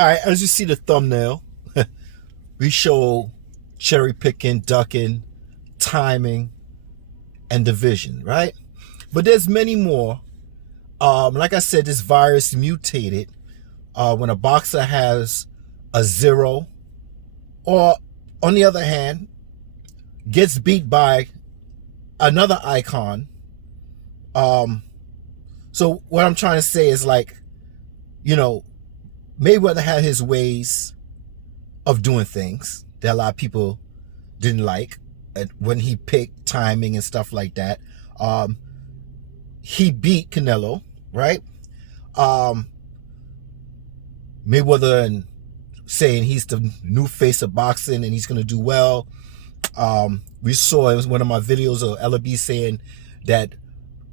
All right, as you see the thumbnail, we show cherry picking, ducking, timing, and division, right? But there's many more. Like I said, this virus mutated when a boxer has a zero, or on the other hand, gets beat by another icon. So what I'm trying to say is, like, Mayweather had his ways of doing things that a lot of people didn't like when he picked timing and stuff like that. He beat Canelo, right? Mayweather and saying he's the new face of boxing and he's going to do well. We saw, it was one of my videos of LB saying that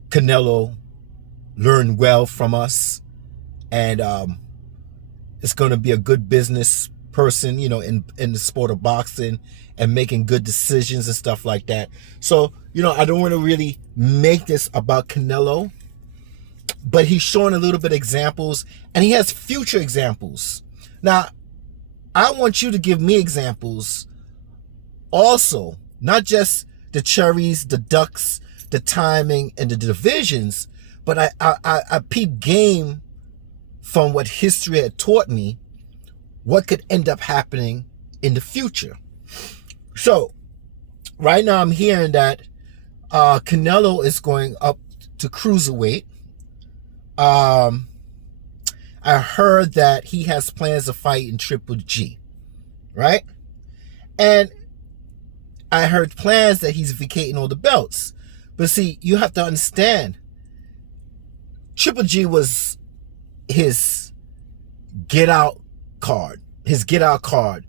Canelo learned well from us, and it's going to be a good business person, in the sport of boxing, and making good decisions and stuff like that. So, I don't want to really make this about Canelo, but he's showing a little bit of examples, and he has future examples. Now, I want you to give me examples also, not just the cherries, the ducks, the timing, and the divisions, but I peep game from what history had taught me, what could end up happening in the future. So right now I'm hearing that Canelo is going up to cruiserweight. I heard that he has plans to fight in Triple G, right? And I heard plans that he's vacating all the belts. But see, you have to understand, Triple G was his get out card. His get out card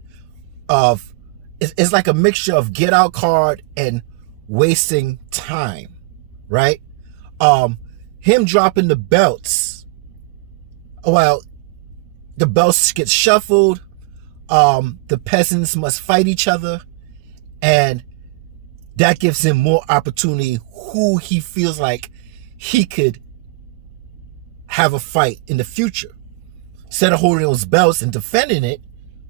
of, it's like a mixture of get out card and wasting time, right? Him dropping the belts, well, the belts get shuffled. The peasants must fight each other, and that gives him more opportunity who he feels like he could have a fight in the future. Instead of holding those belts and defending it,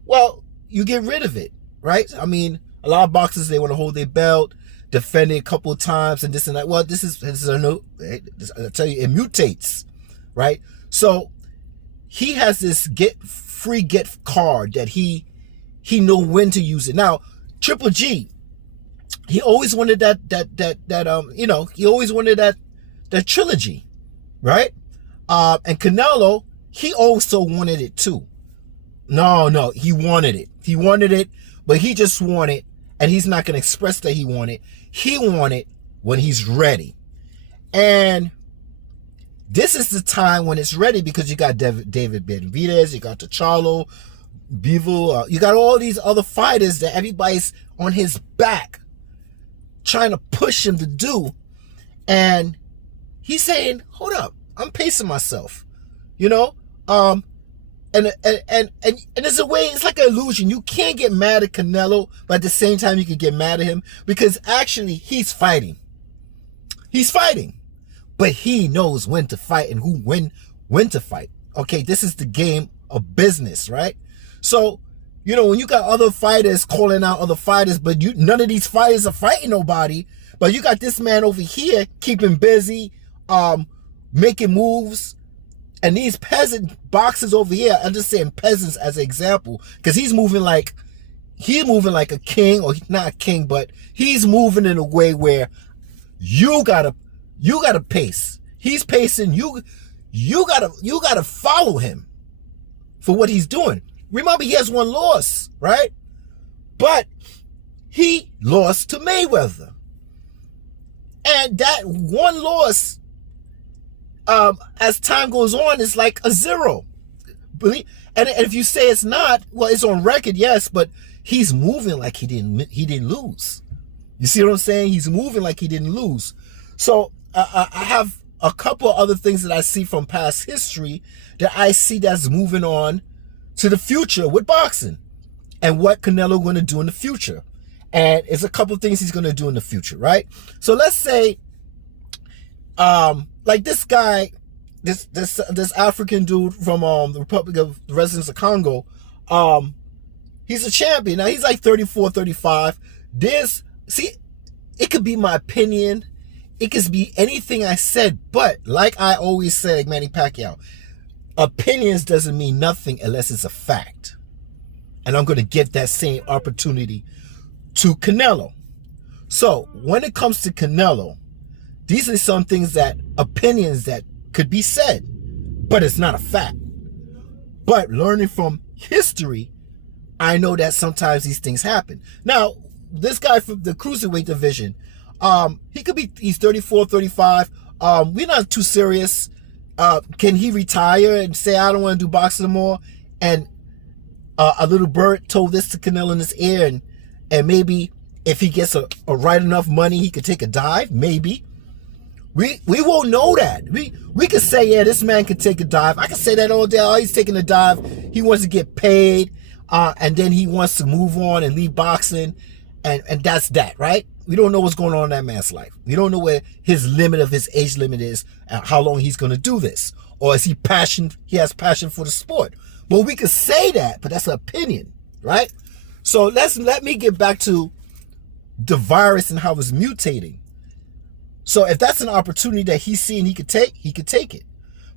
well, you get rid of it, right? I mean, a lot of boxers, they want to hold their belt, defend it a couple of times, and this and that. Well, this is a no. I tell you, it mutates, right? So he has this get card that he know when to use it. Now, Triple G, he always wanted that he always wanted that trilogy, right? And Canelo, he also wanted it too. No, he wanted it. He wanted it, but he just wanted, and he's not going to express that he wanted. He wanted when he's ready. And this is the time when it's ready, because you got David Benavidez, you got Charlo, Bivol, you got all these other fighters that everybody's on his back trying to push him to do. And he's saying, hold up, I'm pacing myself, and there's a way, it's like an illusion. You can't get mad at Canelo, but at the same time you can get mad at him, because actually he's fighting. He's fighting, but he knows when to fight and when to fight. Okay, this is the game of business, right? So, when you got other fighters calling out other fighters, but none of these fighters are fighting nobody, but you got this man over here keeping busy, making moves, and these peasant boxers over here, I'm just saying peasants as an example, because he's moving like a king, or not a king, but he's moving in a way where you gotta pace. He's pacing. You gotta follow him for what he's doing. Remember, he has one loss, right? But he lost to Mayweather, and that one loss, as time goes on, it's like a zero. And if you say it's not, well, it's on record, yes, but he's moving like he didn't lose. You see what I'm saying? He's moving like he didn't lose. So I have a couple of other things that I see from past history that I see that's moving on to the future with boxing, and what Canelo going to do in the future. And it's a couple of things he's going to do in the future, right? So let's say, like this this African dude from the Republic of the Residents of Congo. He's a champion. Now he's like 34, 35. It could be my opinion. It could be anything I said, but like I always say, like Manny Pacquiao, opinions doesn't mean nothing unless it's a fact. And I'm going to give that same opportunity to Canelo. So when it comes to Canelo, these are some things opinions that could be said, but it's not a fact. But learning from history, I know that sometimes these things happen. Now, this guy from the cruiserweight division, he's 34, 35. We're not too serious. Can he retire and say, I don't want to do boxing anymore? And a little bird told this to Canelo in his ear, and maybe if he gets a right enough money, he could take a dive. Maybe. We won't know that. We could say, yeah, this man could take a dive. I could say that all day. Oh, he's taking a dive. He wants to get paid, and then he wants to move on and leave boxing, and that's that, right? We don't know what's going on in that man's life. We don't know where his age limit is, and how long he's going to do this. Or is he has passion for the sport. Well, we could say that, but that's an opinion, right? So let me get back to the virus and how it's mutating. So if that's an opportunity that he's seeing he could take it.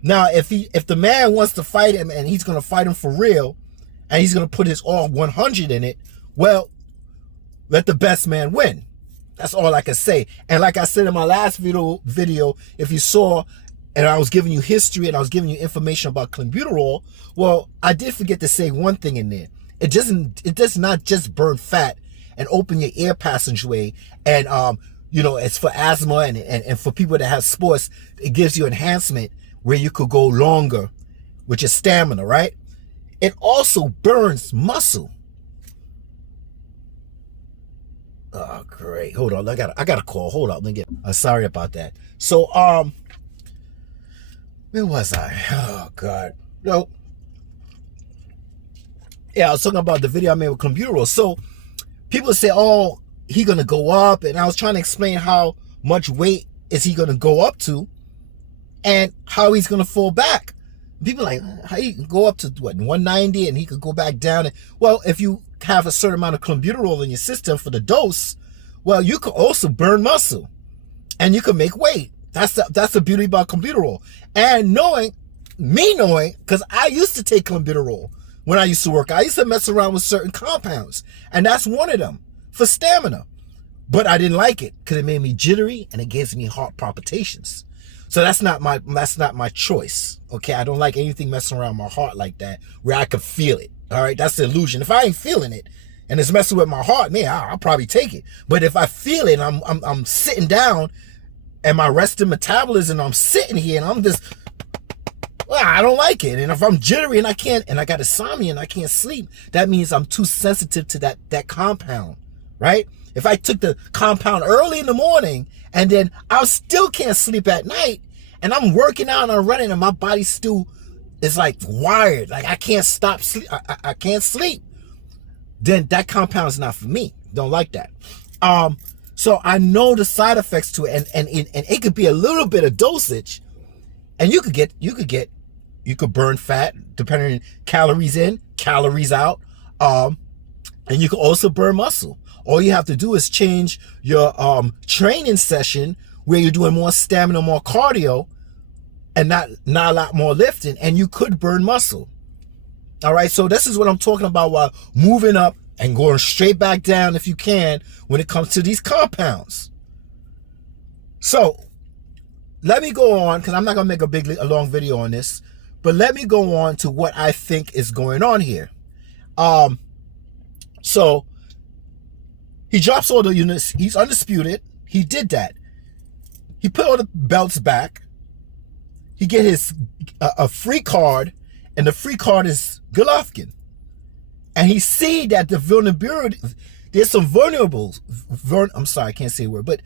Now, if the man wants to fight him and he's going to fight him for real, and he's going to put his all 100 in it, well, let the best man win. That's all I can say. And like I said in my last video, if you saw, and I was giving you history and I was giving you information about clenbuterol, well, I did forget to say one thing in there. It does not just burn fat and open your air passageway, and it's for asthma and for people that have sports, it gives you enhancement where you could go longer with your stamina, right? It also burns muscle. Oh, great. Hold on. I got a call. Hold on. Let me get, sorry about that. So, where was I? Oh, God. No. Yeah, I was talking about the video I made with clenbuterol. So, people say, oh, he going to go up. And I was trying to explain how much weight is he going to go up to and how he's going to fall back. People are like, how you can go up to, 190 and he could go back down. Well, if you have a certain amount of clenbuterol in your system for the dose, well, you could also burn muscle and you can make weight. That's the beauty about clenbuterol. And knowing, because I used to take clenbuterol when I used to work. I used to mess around with certain compounds, and that's one of them for stamina. But I didn't like it because it made me jittery and it gives me heart palpitations. So that's not my choice. Okay, I don't like anything messing around my heart like that where I could feel it. All right, that's the illusion. If I ain't feeling it and it's messing with my heart, man, I'll probably take it. But if I feel it, and I'm sitting down and my resting metabolism, I'm sitting here and I'm just, well, I don't like it. And if I'm jittery and I got insomnia and I can't sleep, that means I'm too sensitive to that compound, right? If I took the compound early in the morning and then I still can't sleep at night and I'm working out and I'm running and my body still is like wired, like I can't stop sleep, I can't sleep, then that compound is not for me. Don't like that. So I know the side effects to it, and it could be a little bit of dosage, and you could burn fat depending on calories in, calories out, and you can also burn muscle. All you have to do is change your training session where you're doing more stamina, more cardio, and not a lot more lifting, and you could burn muscle. All right, so this is what I'm talking about while moving up and going straight back down if you can when it comes to these compounds. So let me go on, because I'm not going to make a long video on this, but let me go on to what I think is going on here. So he drops all the units. He's undisputed. He did that. He put all the belts back. He get a free card, and the free card is Golovkin. And he see that the vulnerability, there's some vulnerables. I'm sorry, I can't say a word, but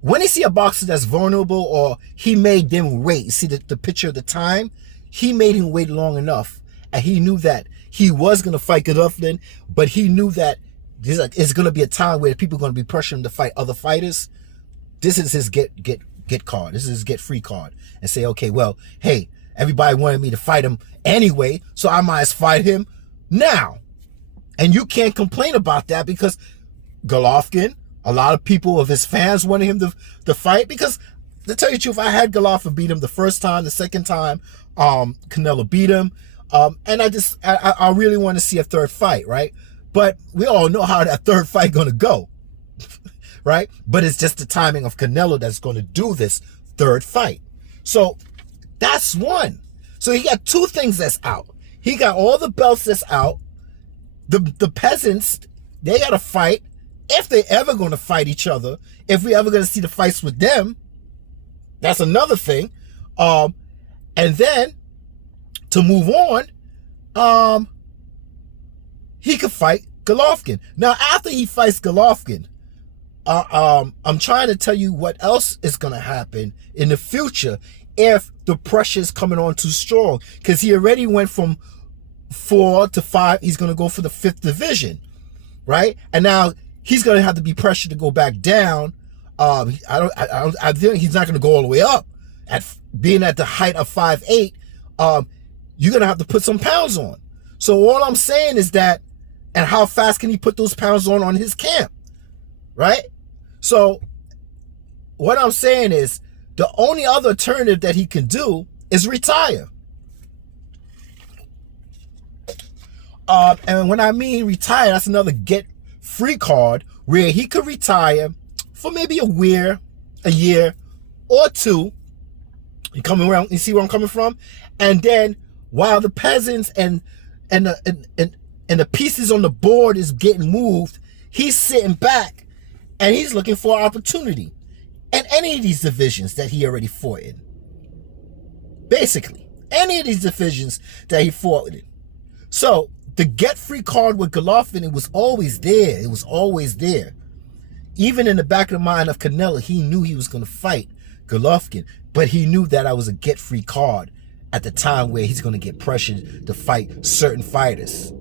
when he see a boxer that's vulnerable, or he made them wait, see the picture of the time, he made him wait long enough, and he knew that he was going to fight Golovkin, but he knew that it's going to be a time where people are going to be pressuring him to fight other fighters. This is his get get card. This is his get free card. And say, okay, well, hey, everybody wanted me to fight him anyway, so I might as fight him now. And you can't complain about that because Golovkin, a lot of people of his fans wanted him to fight because, to tell you the truth, I had Golovkin beat him the first time. The second time, Canelo beat him. And I really want to see a third fight, right? But we all know how that third fight going to go, right? But it's just the timing of Canelo that's going to do this third fight. So that's one. So he got two things that's out. He got all the belts that's out. The peasants, they got to fight. If they ever going to fight each other, if we ever going to see the fights with them, that's another thing. And then to move on, he could fight Golovkin. Now, after he fights Golovkin, I'm trying to tell you what else is going to happen in the future if the pressure is coming on too strong. Because he already went from 4 to 5. He's going to go for the 5th division, right? And now he's going to have to be pressured to go back down. I think he's not going to go all the way up. At being at the height of 5'8", you're going to have to put some pounds on. So all I'm saying is that, and how fast can he put those pounds on his camp, right? So what I'm saying is the only other alternative that he can do is retire. And when I mean retire, that's another get free card where he could retire for maybe a year or two. You coming around? You see where I'm coming from? And then while the peasants and the pieces on the board is getting moved, he's sitting back and he's looking for an opportunity in any of these divisions that he already fought in. Basically, any of these divisions that he fought in. So the get free card with Golovkin, it was always there. It was always there. Even in the back of the mind of Canelo, he knew he was going to fight Golovkin, but he knew that I was a get free card at the time where he's going to get pressured to fight certain fighters,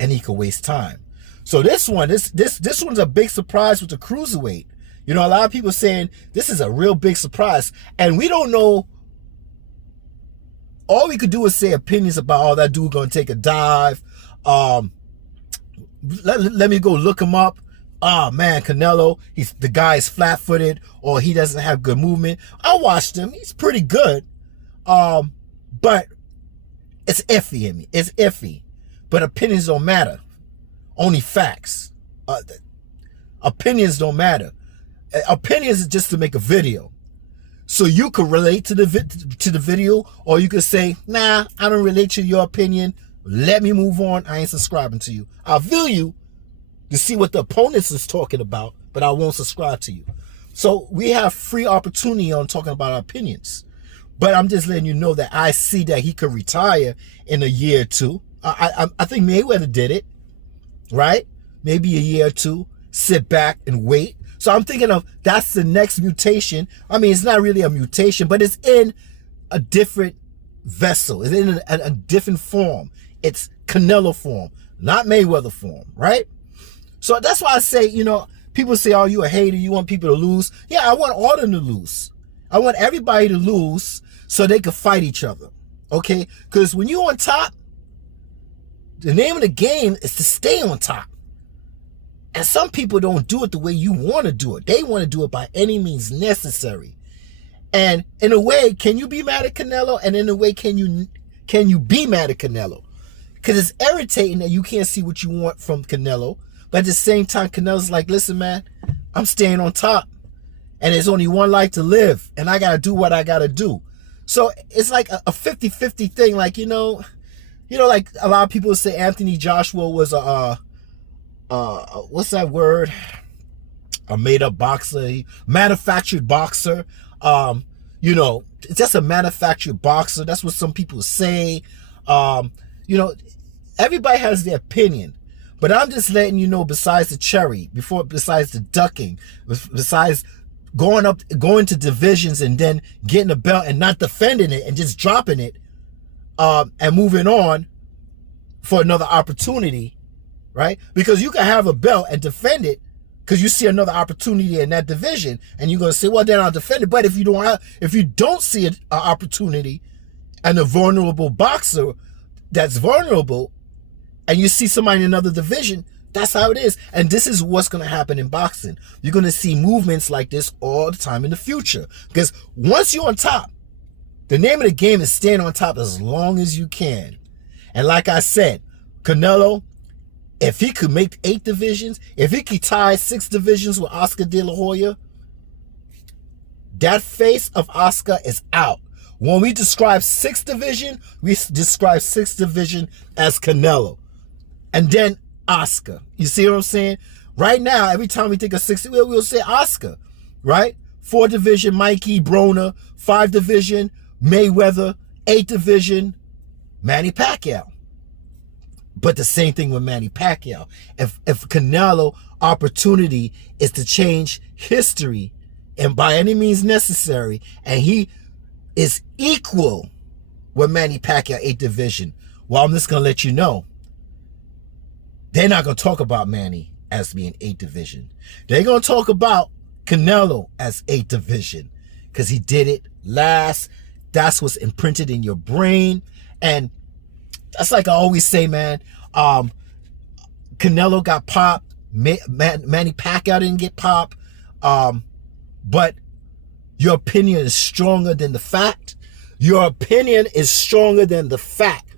and he could waste time. So this one's a big surprise with the cruiserweight. You know, a lot of people saying this is a real big surprise, and we don't know. All we could do is say opinions about, oh, that dude going to take a dive. Let me go look him up. Oh man, Canelo, the guy is flat-footed, or he doesn't have good movement. I watched him; he's pretty good, but it's iffy. It's iffy. But opinions don't matter. Only facts. Opinions don't matter. Opinions is just to make a video, so you could relate to the video, or you could say, "Nah, I don't relate to your opinion. Let me move on. I ain't subscribing to you. I'll view you to see what the opponents is talking about, but I won't subscribe to you." So we have free opportunity on talking about our opinions. But I'm just letting you know that I see that he could retire in a year or two. I think Mayweather did it, right? Maybe a year or two, sit back and wait. So I'm thinking of that's the next mutation. I mean, it's not really a mutation, but it's in a different vessel. It's in a different form. It's Canelo form, not Mayweather form, right? So that's why I say, you know, people say, oh, you a hater, you want people to lose. Yeah, I want all of them to lose. I want everybody to lose so they can fight each other, okay? Because when you're on top, the name of the game is to stay on top. And some people don't do it the way you want to do it. They want to do it by any means necessary. And in a way, can you be mad at Canelo? And in a way, can you be mad at Canelo? Because it's irritating that you can't see what you want from Canelo. But at the same time, Canelo's like, listen, man, I'm staying on top. And there's only one life to live. And I got to do what I got to do. So it's like a 50-50 thing. Like, you know, like a lot of people say Anthony Joshua was what's that word? A made-up boxer, manufactured boxer. You know, it's just a manufactured boxer. That's what some people say. You know, everybody has their opinion. But I'm just letting you know, besides the cherry, besides the ducking, besides going to divisions and then getting a belt and not defending it and just dropping it, and moving on for another opportunity, right? Because you can have a belt and defend it because you see another opportunity in that division, and you're gonna say, well, then I'll defend it. But if you don't see an opportunity and a vulnerable boxer that's vulnerable, and you see somebody in another division, that's how it is. And this is what's going to happen in boxing. You're going to see movements like this all the time in the future. Because once you're on top, the name of the game is staying on top as long as you can. And like I said, Canelo, if he could make 8 divisions, if he could tie 6 divisions with Oscar De La Hoya, that face of Oscar is out. When we describe 6th division, we describe 6th division as Canelo. And then Oscar. You see what I'm saying? Right now, every time we think of 6th, we'll say Oscar, right? 4th division, Mikey, Broner. 5th division, Mayweather. 8th division, Manny Pacquiao. But the same thing with Manny Pacquiao. If Canelo opportunity is to change history, and by any means necessary, and he is equal with Manny Pacquiao 8th division, well, I'm just going to let you know, they're not going to talk about Manny as being 8th division. They're going to talk about Canelo as 8th division because he did it last. That's what's imprinted in your brain. And that's like I always say, man, Canelo got popped. Manny Pacquiao didn't get popped. But your opinion is stronger than the fact. Your opinion is stronger than the fact.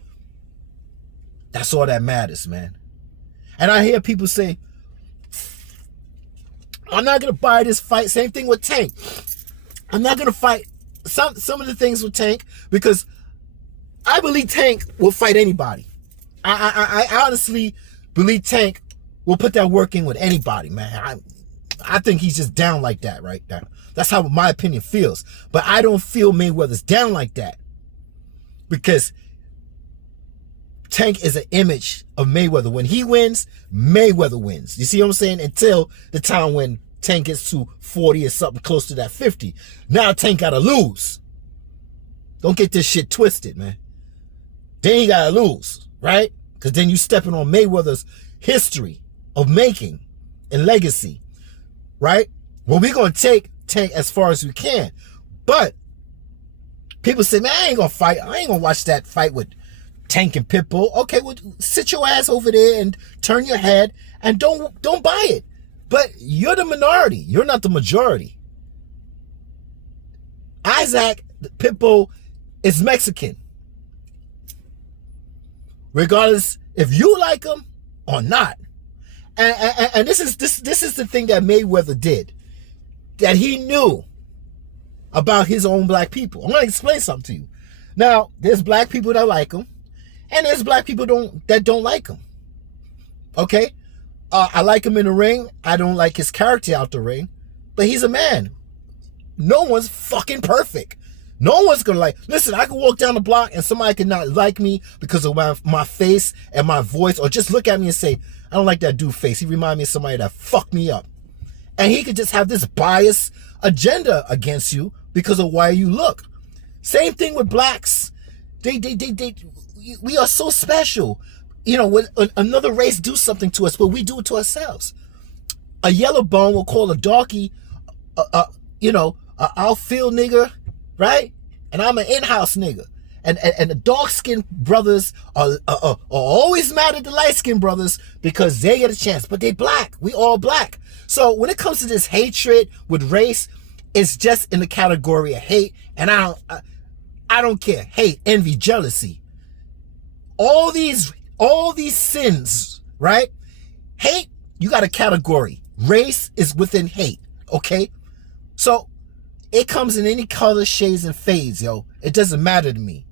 That's all that matters, man. And I hear people say, I'm not going to buy this fight. Same thing with Tank. I'm not going to fight some of the things with Tank because I believe Tank will fight anybody. I honestly believe Tank will put that work in with anybody, man. I think he's just down like that right now. That's how my opinion feels. But I don't feel Mayweather's down like that because Tank is an image of Mayweather. When he wins, Mayweather wins. You see what I'm saying? Until the time when Tank gets to 40 or something close to that 50. Now Tank got to lose. Don't get this shit twisted, man. Then he got to lose, right? Because then you stepping on Mayweather's history of making and legacy, right? Well, we're going to take Tank as far as we can. But people say, man, I ain't going to fight. I ain't going to watch that fight with Tank and Pitbull. Okay, well, sit your ass over there and turn your head and don't buy it. But you're the minority. You're not the majority. Isaac Pitbull is Mexican. Regardless if you like him or not. And this is the thing that Mayweather did. That he knew about his own black people. I'm going to explain something to you. Now, there's black people that like him. And there's black people that don't like him. Okay? I like him in the ring. I don't like his character out the ring. But he's a man. No one's fucking perfect. No one's going to like... Listen, I can walk down the block and somebody could not like me because of my face and my voice. Or just look at me and say, I don't like that dude's face. He reminds me of somebody that fucked me up. And he could just have this bias agenda against you because of why you look. Same thing with blacks. We are so special. You know, when another race do something to us, but we do it to ourselves. A yellow bone will call a darky, a outfield nigger, right? And I'm an in-house nigga. And the dark-skinned brothers are always mad at the light-skinned brothers because they get a chance. But they black. We all black. So when it comes to this hatred with race, it's just in the category of hate. And I don't care. Hate, envy, jealousy. All these sins, right? Hate, you got a category. Race is within hate, okay? So it comes in any color, shades, and fades, yo. It doesn't matter to me.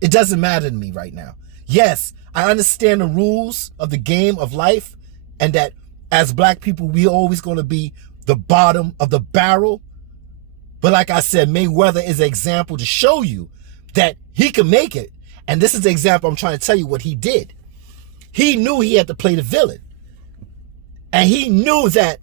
It doesn't matter to me right now. Yes, I understand the rules of the game of life and that as black people, we always going to be the bottom of the barrel. But like I said, Mayweather is an example to show you that he can make it. And this is the example I'm trying to tell you what he did. He knew he had to play the villain. And he knew that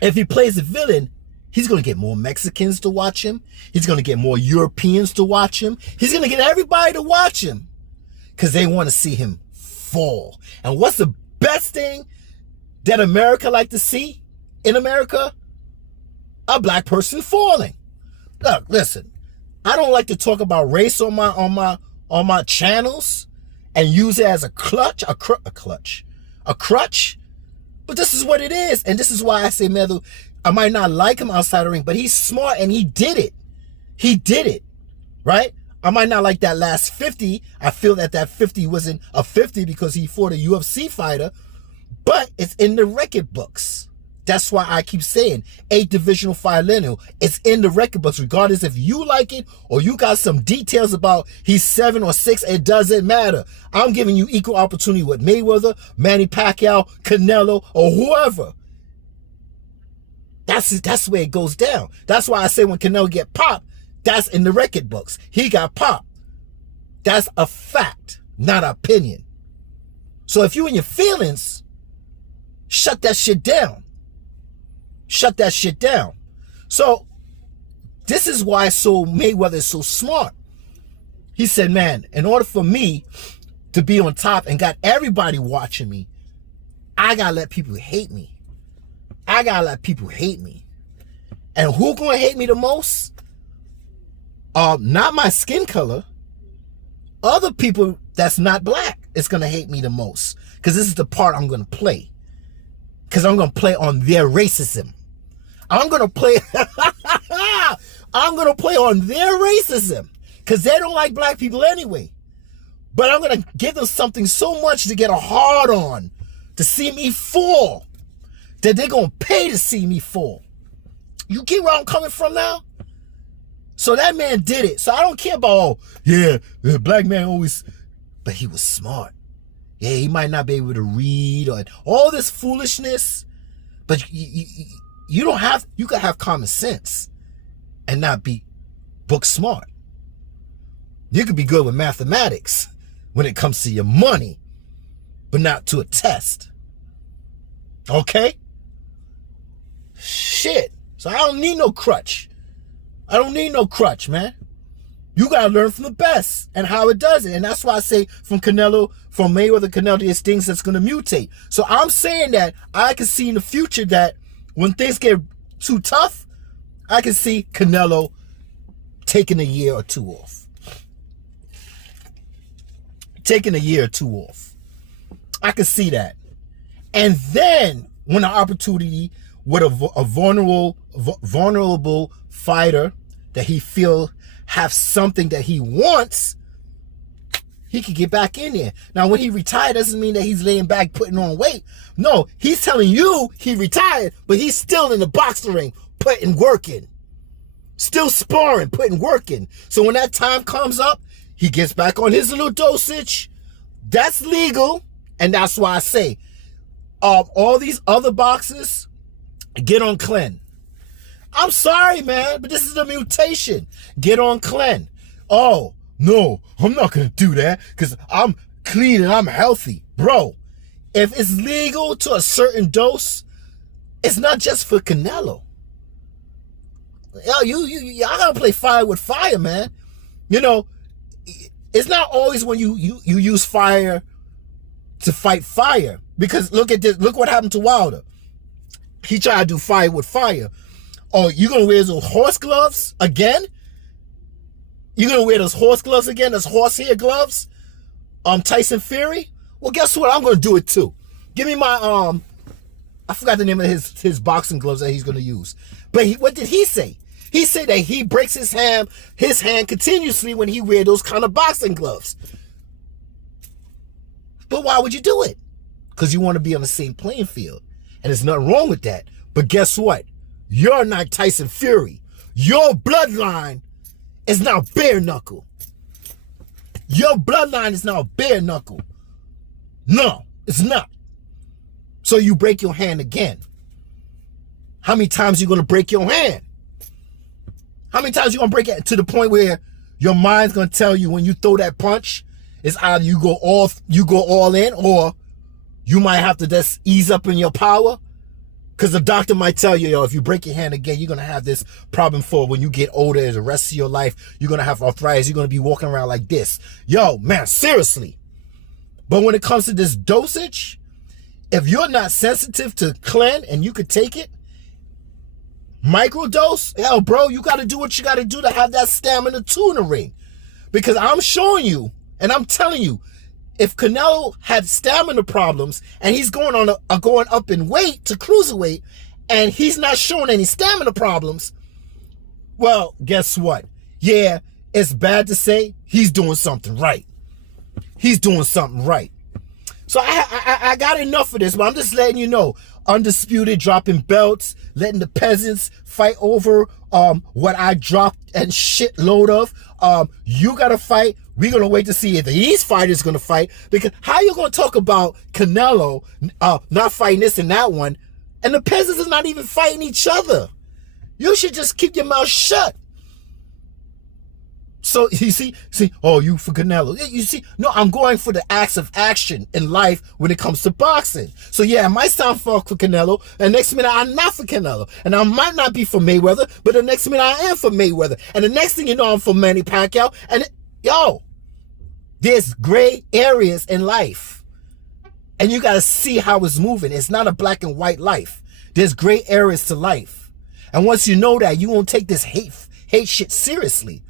if he plays the villain, he's going to get more Mexicans to watch him. He's going to get more Europeans to watch him. He's going to get everybody to watch him because they want to see him fall. And what's the best thing that America like to see? in America? A black person falling. Look, listen, I don't like to talk about race on my channels and use it as a crutch, but this is what it is. And this is why I say, Medu, I might not like him outside the ring, but he's smart and he did it. He did it, right? I might not like that last 50. I feel that 50 wasn't a 50 because he fought a UFC fighter, but it's in the record books. That's why I keep saying 8 divisional fight lineal. It's in the record books, regardless if you like it or you got some details about he's 7 or 6. It doesn't matter. I'm giving you equal opportunity with Mayweather, Manny Pacquiao, Canelo, or whoever. That's where it goes down. That's why I say when Canelo get popped, that's in the record books. He got popped. That's a fact, not an opinion. So if you in your feelings, shut that shit down. Shut that shit down. So this is why Mayweather is so smart. He said, man, in order for me to be on top and got everybody watching me, I gotta let people hate me. I gotta let people hate me. And who gonna hate me the most? Not my skin color. Other people that's not black is gonna hate me the most. Because this is the part I'm gonna play. Because I'm gonna play on their racism. I'm gonna play on their racism. Because they don't like black people anyway. But I'm gonna give them something so much to get a hard on, to see me fall, that they're gonna pay to see me fall. You get where I'm coming from now? So that man did it. So I don't care about, oh, yeah, the black man always, but he was smart. Yeah, he might not be able to read or all this foolishness, but you don't have, you could have common sense and not be book smart. You could be good with mathematics when it comes to your money, but not to a test. Okay? Shit. So I don't need no crutch. I don't need no crutch, man. You got to learn from the best and how it does it. And that's why I say from Mayweather, Canelo, there's things that's going to mutate. So I'm saying that I can see in the future that when things get too tough, I can see Canelo taking a year or two off. Taking a year or two off. I can see that. And then when the opportunity with a vulnerable fighter that he feel have something that he wants, he could get back in there. Now, when he retired, doesn't mean that he's laying back putting on weight. No, he's telling you he retired, but he's still in the boxing ring, putting work in. Still sparring, putting work in. So when that time comes up, he gets back on his little dosage. That's legal. And that's why I say, all these other boxers, get on clean. I'm sorry, man, but this is a mutation. Get on clean. Oh, no, I'm not going to do that because I'm clean and I'm healthy. Bro, if it's legal to a certain dose, it's not just for Canelo. Yo, I got to play fire with fire, man. You know, it's not always when you use fire to fight fire. Because look at this. Look what happened to Wilder. He tried to do fire with fire. Oh, you gonna wear those horse gloves again? You gonna wear those horse gloves again? Those horsehair gloves? Tyson Fury? Well, guess what? I'm gonna do it too. Give me my I forgot the name of his boxing gloves that he's gonna use. But what did he say? He said that he breaks his hand continuously when he wears those kind of boxing gloves. But why would you do it? Because you want to be on the same playing field. And there's nothing wrong with that. But guess what? You're not Tyson Fury. Your bloodline is now bare knuckle. Your bloodline is now bare knuckle. No, it's not. So you break your hand again. How many times are you going to break your hand? How many times are you going to break it to the point where your mind's going to tell you when you throw that punch, it's either you go all in, or you might have to just ease up in your power? Because the doctor might tell you, yo, if you break your hand again, you're going to have this problem for when you get older, the rest of your life. You're going to have arthritis. You're going to be walking around like this. Yo, man, seriously. But when it comes to this dosage, if you're not sensitive to clen and you could take it Microdose? Hell, bro, you got to do what you got to do to have that stamina too in the ring. Because I'm showing you, and I'm telling you, if Canelo had stamina problems and he's going on going up in weight to cruiserweight, and he's not showing any stamina problems, well, guess what? Yeah, it's bad to say he's doing something right. He's doing something right. So I got enough of this, but I'm just letting you know. Undisputed dropping belts, letting the peasants fight over what I dropped and shitload of. You got to fight. We're going to wait to see if these fighters going to fight. Because how you going to talk about Canelo not fighting this and that one, and the peasants is not even fighting each other? You should just keep your mouth shut. So you see, oh, you for Canelo. You see, no, I'm going for the acts of action in life when it comes to boxing. So yeah, I might sound for Canelo, and next minute I'm not for Canelo. And I might not be for Mayweather, but the next minute I am for Mayweather. And the next thing you know, I'm for Manny Pacquiao. And there's gray areas in life. And you got to see how it's moving. It's not a black and white life. There's gray areas to life. And once you know that, you won't take this hate shit seriously.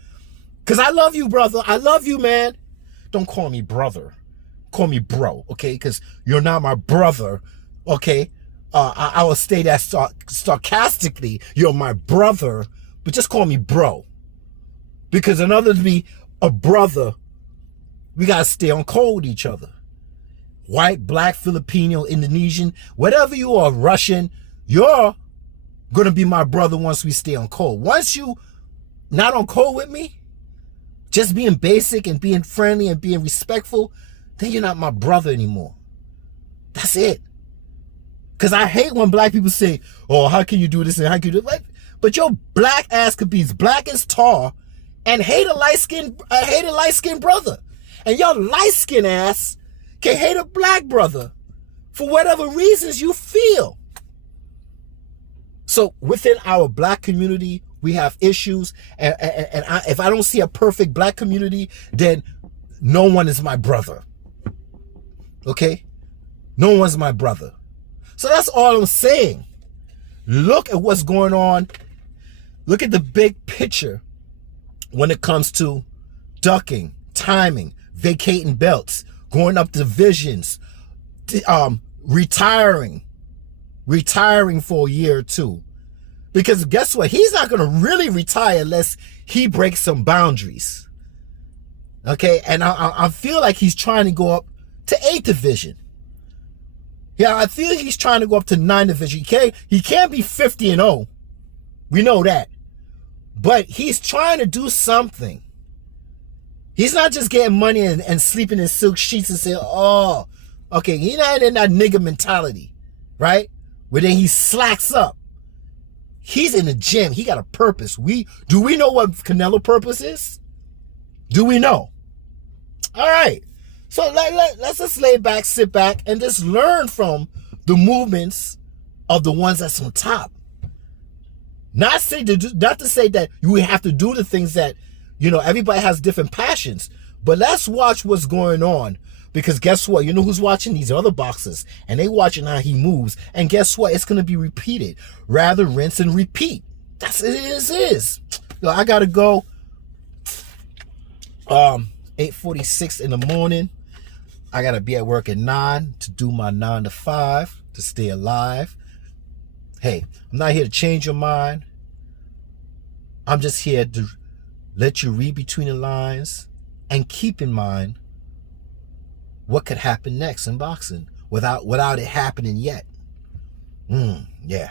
Because I love you, brother. I love you, man. Don't call me brother. Call me bro, okay? Because you're not my brother, okay? I will say that sarcastically. You're my brother, but just call me bro. Because in order to be a brother, we got to stay on code with each other. White, black, Filipino, Indonesian, whatever you are, Russian, you're going to be my brother once we stay on code. Once you not on code with me, just being basic and being friendly and being respectful, then you're not my brother anymore. That's it. Because I hate when black people say, oh, how can you do this and how can you do that? But your black ass could be as black as tar and hate a light-skinned brother. And your light-skinned ass can hate a black brother for whatever reasons you feel. So within our black community, we have issues, and if I don't see a perfect black community, then no one is my brother. Okay? No one's my brother. So that's all I'm saying. Look at what's going on. Look at the big picture when it comes to ducking, timing, vacating belts, going up divisions, retiring for a year or two. Because guess what? He's not going to really retire unless he breaks some boundaries. Okay? And I feel like he's trying to go up to 8th division. Yeah, I feel he's trying to go up to 9th division. He can't be 50-0. We know that. But he's trying to do something. He's not just getting money and sleeping in silk sheets and saying, oh, okay, he's not in that nigga mentality, right? Where then he slacks up. He's in the gym. He got a purpose. Do we know what Canelo purpose is? Do we know? All right. So let's just lay back, sit back, and just learn from the movements of the ones that's on top. Not to say that you have to do the things that, everybody has different passions. But let's watch what's going on. Because guess what? You know who's watching? These other boxers. And they watching how he moves. And guess what? It's going to be repeated. Rather rinse and repeat. That's it is. I got to go. 8:46 in the morning. I got to be at work at 9 to do my 9 to 5 to stay alive. Hey, I'm not here to change your mind. I'm just here to let you read between the lines and keep in mind what could happen next in boxing without it happening yet. Yeah.